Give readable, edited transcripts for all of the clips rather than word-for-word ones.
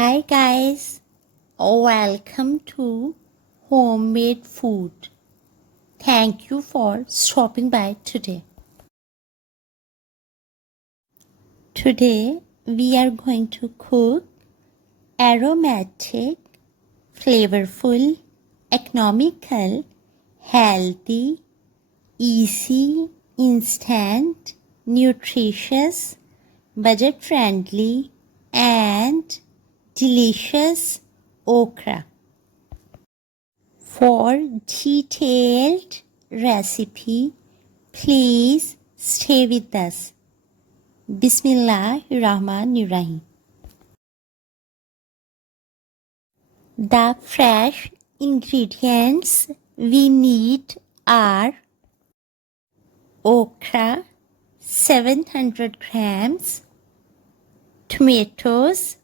Hi guys, welcome to Homemade Food. Thank you for stopping by today. Today we are going to cook aromatic, flavorful, economical, healthy, easy, instant, nutritious, budget-friendly and delicious okra. For detailed recipe, please stay with us. Bismillahirrahmanirrahim. The fresh ingredients we need are okra 700 grams, tomatoes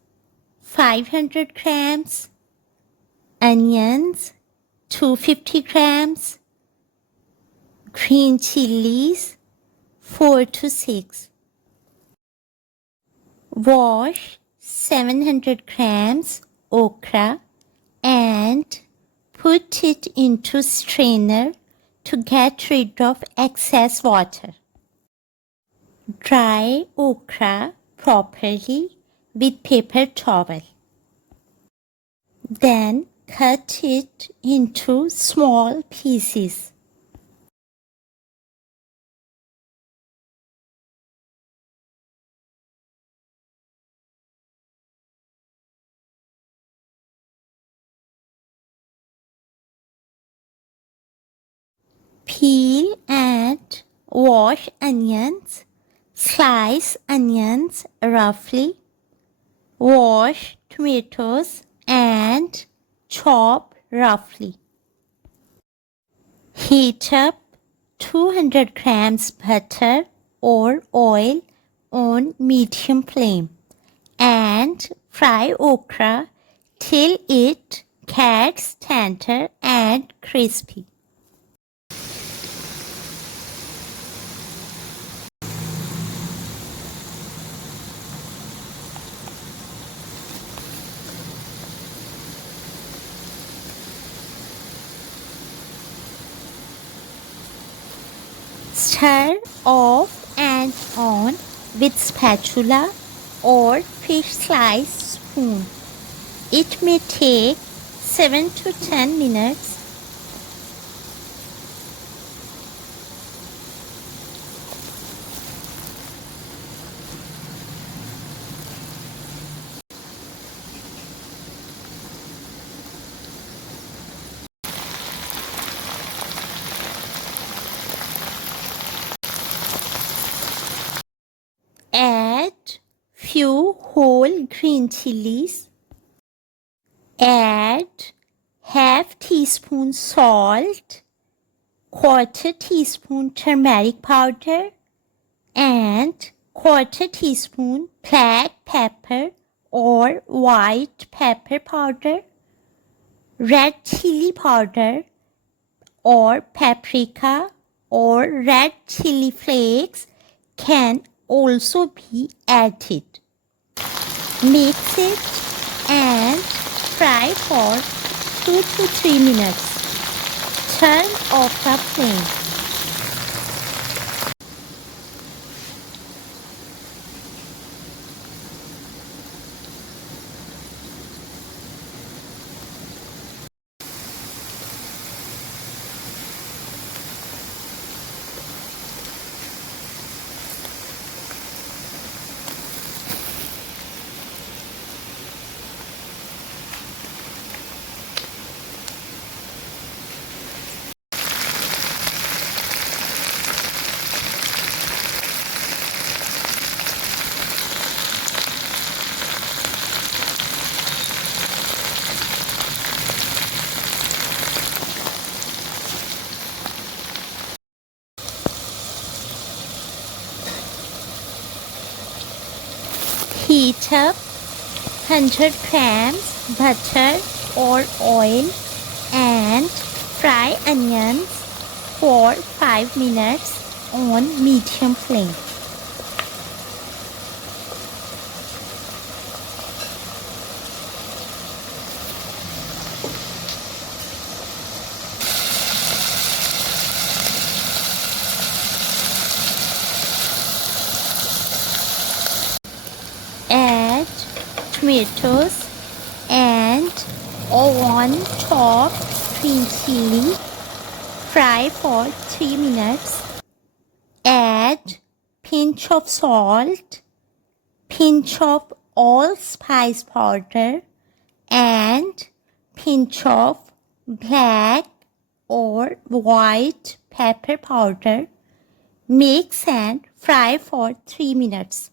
500 grams, onions 250 grams, green chilies 4 to 6. Wash 700 grams okra and put it into strainer to get rid of excess water. Dry okra properly with paper towel. Then cut it into small pieces. Peel and wash onions. Slice onions roughly. Wash tomatoes and chop roughly. Heat up 200 grams butter or oil on medium flame and fry okra till it gets tender and crispy. Stir off and on with spatula or fish slice spoon. It may take 7 to 10 minutes. Add few whole green chilies. Add half teaspoon salt, quarter teaspoon turmeric powder, and quarter teaspoon black pepper or white pepper powder, red chili powder or paprika or red chili flakes can also be added. Mix it and fry for 2 to 3 minutes. Turn off the flame. Heat up 100 grams butter or oil and fry onions for 5 minutes on medium flame. tomatoes, and 1 chopped green chili. Fry for 3 minutes. Add pinch of salt, pinch of allspice powder, and pinch of black or white pepper powder. Mix and fry for 3 minutes.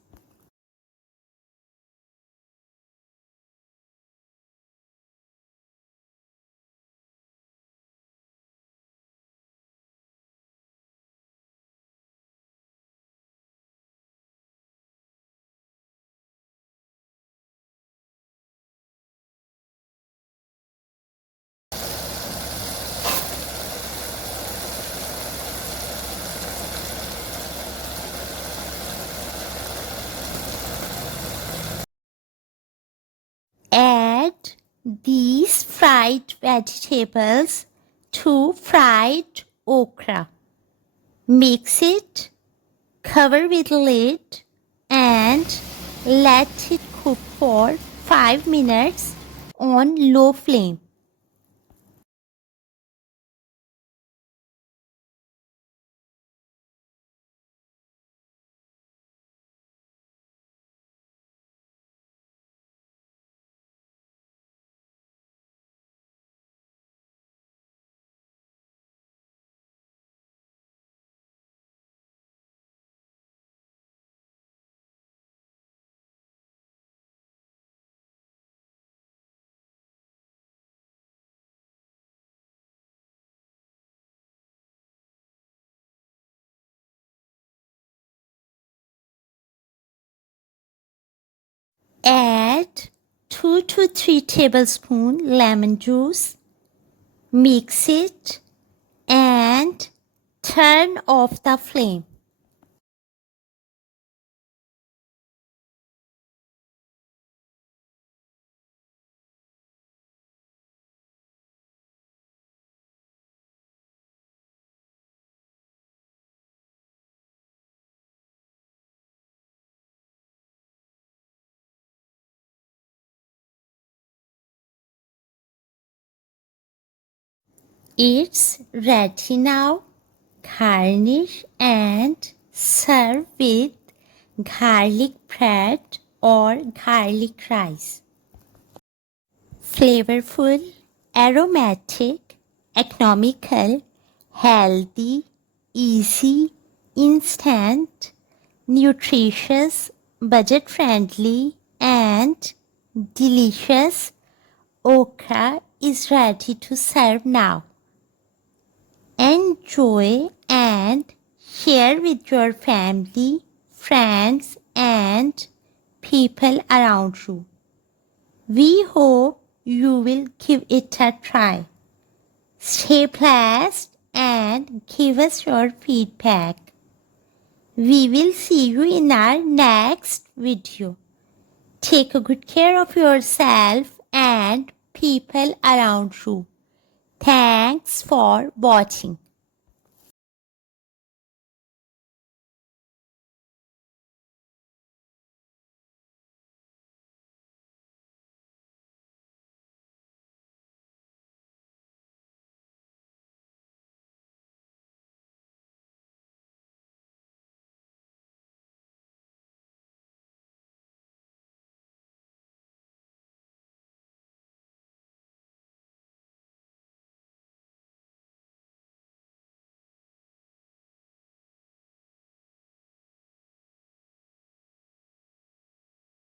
Add these fried vegetables to fried okra. Mix it, cover with lid, and let it cook for 5 minutes on low flame. Add 2 to 3 tablespoons lemon juice. Mix it and turn off the flame. It's ready now. Garnish and serve with garlic bread or garlic rice. Flavorful, aromatic, economical, healthy, easy, instant, nutritious, budget friendly, and delicious. Okra is ready to serve now. Enjoy and share with your family, friends, and people around you. We hope you will give it a try. Stay blessed and give us your feedback. We will see you in our next video. Take a good care of yourself and people around you. Thanks for watching.